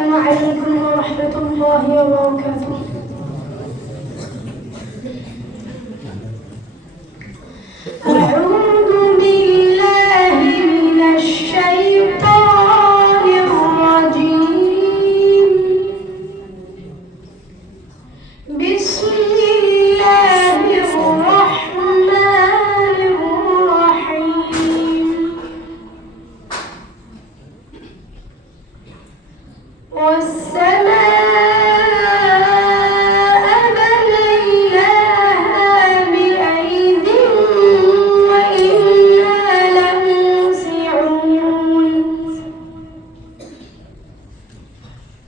السلام عليكم ورحمة الله وبركاته. أعوذ بالله من الشيطان الرجيم. بسم الله الرحمن الرحيم. والسماء بنيناها بأيد وإنا لموسعون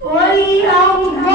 والأرض